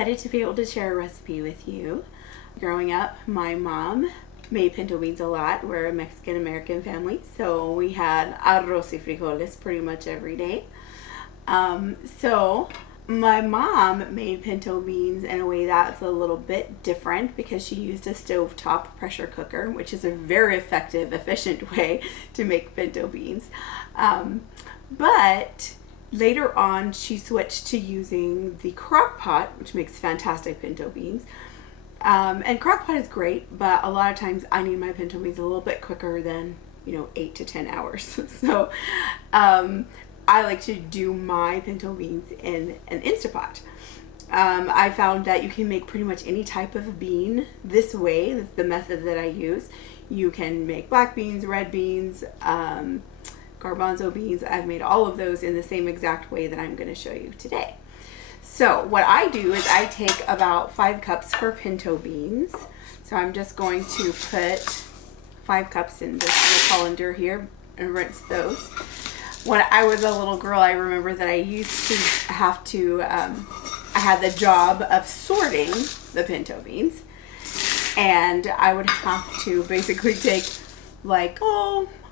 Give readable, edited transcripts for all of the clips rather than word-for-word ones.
excited to be able to share a recipe with you. Growing up, my mom made pinto beans a lot. We're a Mexican-American family, so we had arroz y frijoles pretty much every day. So my mom made pinto beans in a way that's a little bit different because she used a stovetop pressure cooker, which is a very effective, efficient way to make pinto beans. But later on, she switched to using the crock pot, which makes fantastic pinto beans. And crock pot is great, but a lot of times I need my pinto beans a little bit quicker than, 8 to 10 hours. So I like to do my pinto beans in an Instapot. I found that you can make pretty much any type of bean this way. That's the method that I use. You can make black beans, red beans, garbanzo beans. I've made all of those in the same exact way that I'm going to show you today. So what I do is I take about 5 cups for pinto beans. So I'm just going to put 5 cups in this little colander here and rinse those. When I was a little girl, I remember that I used to have to, I had the job of sorting the pinto beans. And I would have to basically take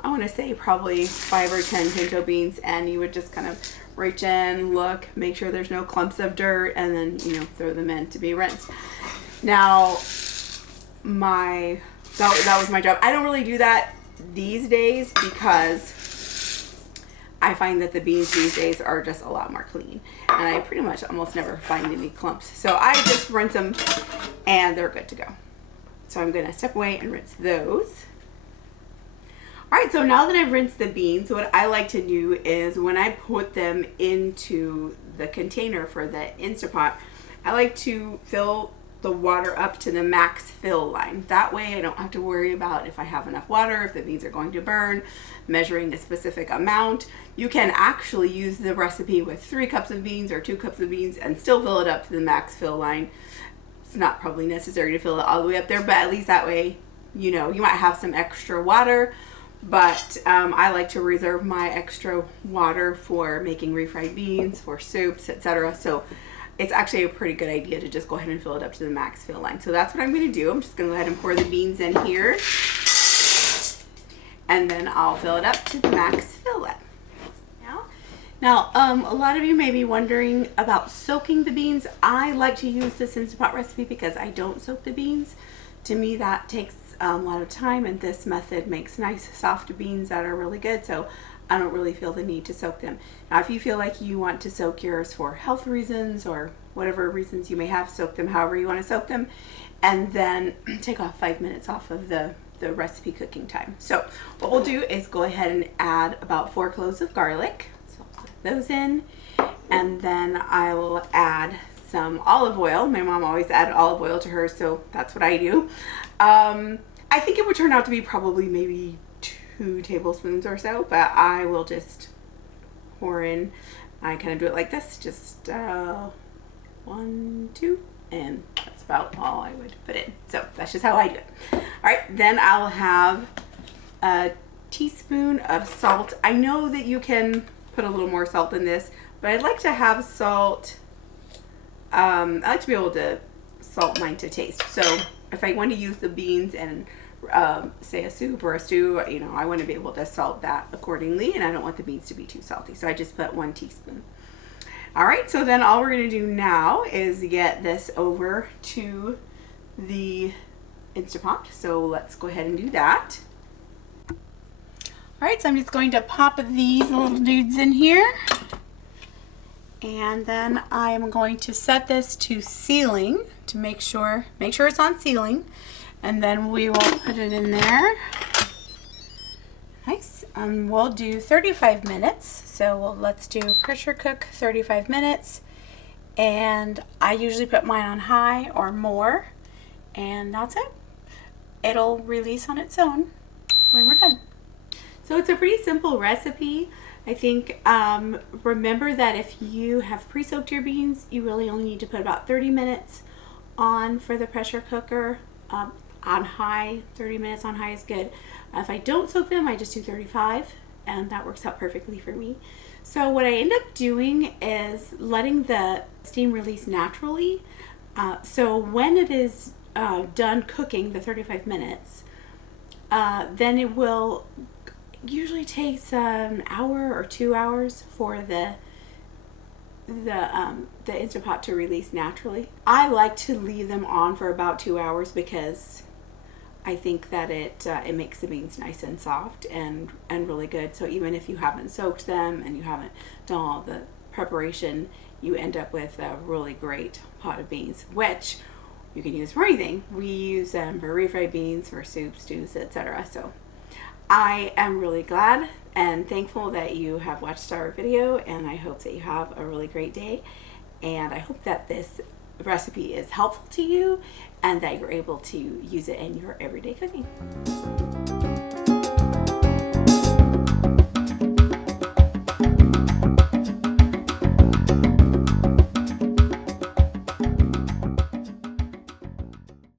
I want to say probably 5 or 10 pinto beans, and you would just kind of reach in, look, make sure there's no clumps of dirt, and then, throw them in to be rinsed. Now, that was my job. I don't really do that these days because I find that the beans these days are just a lot more clean, and I pretty much almost never find any clumps. So I just rinse them and they're good to go. So I'm gonna step away and rinse those. All right, so now that I've rinsed the beans, what I like to do is when I put them into the container for the Instapot, I like to fill the water up to the max fill line. That way I don't have to worry about if I have enough water, if the beans are going to burn, measuring a specific amount. You can actually use the recipe with 3 cups of beans or 2 cups of beans and still fill it up to the max fill line. It's not probably necessary to fill it all the way up there, but at least that way, you might have some extra water. But I like to reserve my extra water for making refried beans, for soups, etc. So it's actually a pretty good idea to just go ahead and fill it up to the max fill line. So that's what I'm going to do. I'm just going to go ahead and pour the beans in here. And then I'll fill it up to the max fill line. Now, a lot of you may be wondering about soaking the beans. I like to use this Instapot recipe because I don't soak the beans. To me, that takes a lot of time, and this method makes nice soft beans that are really good, so I don't really feel the need to soak them. Now, if you feel like you want to soak yours for health reasons or whatever reasons you may have, soak them however you want to soak them, and then take off 5 minutes off of the recipe cooking time. So what we'll do is go ahead and add about 4 cloves of garlic. So I'll put those in, and then I will add some olive oil. My mom always added olive oil to hers, so that's what I do. I think it would turn out to be probably maybe 2 tablespoons or so, but I will just pour in. I kind of do it like this, just 1, 2, and that's about all I would put in. So that's just how I do it. All right, then I'll have a teaspoon of salt. I know that you can put a little more salt than this, but I'd like to have salt. I like to be able to salt mine to taste. So if I want to use the beans and say a soup or a stew, I want to be able to salt that accordingly, and I don't want the beans to be too salty. So I just put 1 teaspoon. All right, so then all we're going to do now is get this over to the Instapot. So let's go ahead and do that. All right, so I'm just going to pop these little dudes in here. And then I'm going to set this to sealing to make sure it's on sealing, and then we will put it in there. Nice. We'll do 35 minutes. So let's do pressure cook 35 minutes, and I usually put mine on high or more, and that's it. It'll release on its own when we're done. So it's a pretty simple recipe. I think remember that if you have pre-soaked your beans, you really only need to put about 30 minutes on for the pressure cooker on high. 30 minutes on high is good. If I don't soak them, I just do 35, and that works out perfectly for me. So what I end up doing is letting the steam release naturally. So when it is done cooking, the 35 minutes, then it will usually takes an hour or 2 hours for the Instant Pot to release naturally. I like to leave them on for about 2 hours because I think that it makes the beans nice and soft and really good. So even if you haven't soaked them and you haven't done all the preparation, you end up with a really great pot of beans, which you can use for anything. We use them for refried beans, for soups, stews, etc. So I am really glad and thankful that you have watched our video, and I hope that you have a really great day, and I hope that this recipe is helpful to you and that you're able to use it in your everyday cooking.